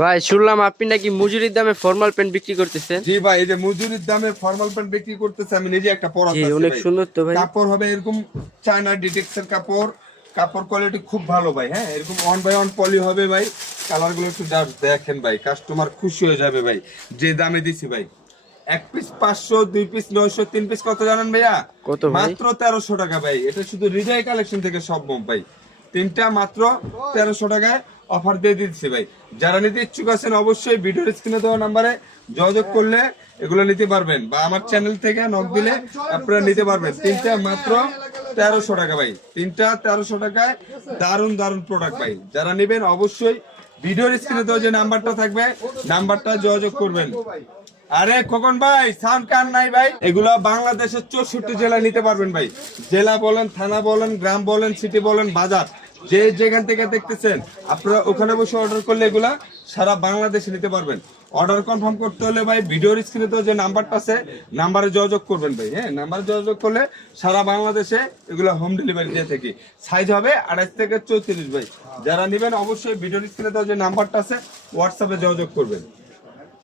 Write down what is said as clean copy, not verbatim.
ভাই শুনলাম আপনি নাকি মজুরির দামে ফর্মাল প্যান্ট বিক্রি করতেছেন। জি ভাই, এই যে মজুরির দামে ফর্মাল প্যান্ট বিক্রি করতেছে, আমি নিজে একটা জি পরাতে আছি অনেক ভাই। সুন্দর তো ভাই। কাপড় হবে এরকম চায়না ডিটেক্সের কাপড়, কাপড় কোয়ালিটি খুব ভালো ভাই। হ্যাঁ, এরকম 1 বাই 1 পলি হবে ভাই। কালার গুলো একটু দেখেন ভাই, কাস্টমার খুশি হয়ে যাবে ভাই যে দামে দিছি ভাই। 1 পিস 500, 2 পিস 900, 3 পিস কত জানেন ভাইয়া? কত ভাই? মাত্র 1300 টাকা ভাই। এটা শুধু হৃদয় কালেকশন থেকে সম্ভব ভাই। তিনটা মাত্র 1300 টাকায় অফার দিয়ে দিচ্ছি ভাই। যারা নিতে ইচ্ছুক আছেন অবশ্যই ভিডিওর স্ক্রিনে দেওয়া নাম্বারে যোগাযোগ করলে এগুলো নিতে পারবেন, বা আমার চ্যানেল থেকে নক দিলে আপনারা নিতে পারবেন। তিনটা মাত্র 1300 টাকা ভাই। তিনটা 1300 টাকায় দারুণ দারুণ প্রোডাক্ট ভাই। যারা নেবেন অবশ্যই ভিডিওর স্ক্রিনে দেওয়া যে নাম্বারটা থাকবে নাম্বারটা যোগাযোগ করবেন। আরে খোকন ভাই, সাউন্ড কার নাই ভাই। এগুলা বাংলাদেশের 64 জেলায় নিতে পারবেন ভাই। জেলা বলেন, থানা বলেন, গ্রাম বলেন, সিটি বলেন, বাজার, যে যেখান থেকে দেখতেছেন আপনারা ওখানে বসে অর্ডার করলে এগুলা সারা বাংলাদেশে নিতে পারবেন। অর্ডার কনফার্ম করতে হলে ভাই ভিডিওর স্ক্রিনে তো যে নাম্বারটা আছে নাম্বারে যোগাযোগ করবেন ভাই। হ্যাঁ, নাম্বারে যোগাযোগ করলে সারা বাংলাদেশে এগুলা হোম ডেলিভারি দিয়ে থাকি। সাইজ হবে 28 থেকে 34 ভাই। যারা নেবেন অবশ্যই ভিডিওর স্ক্রিনে তো যে নাম্বারটা আছে হোয়াটসঅ্যাপে যোগাযোগ করবেন।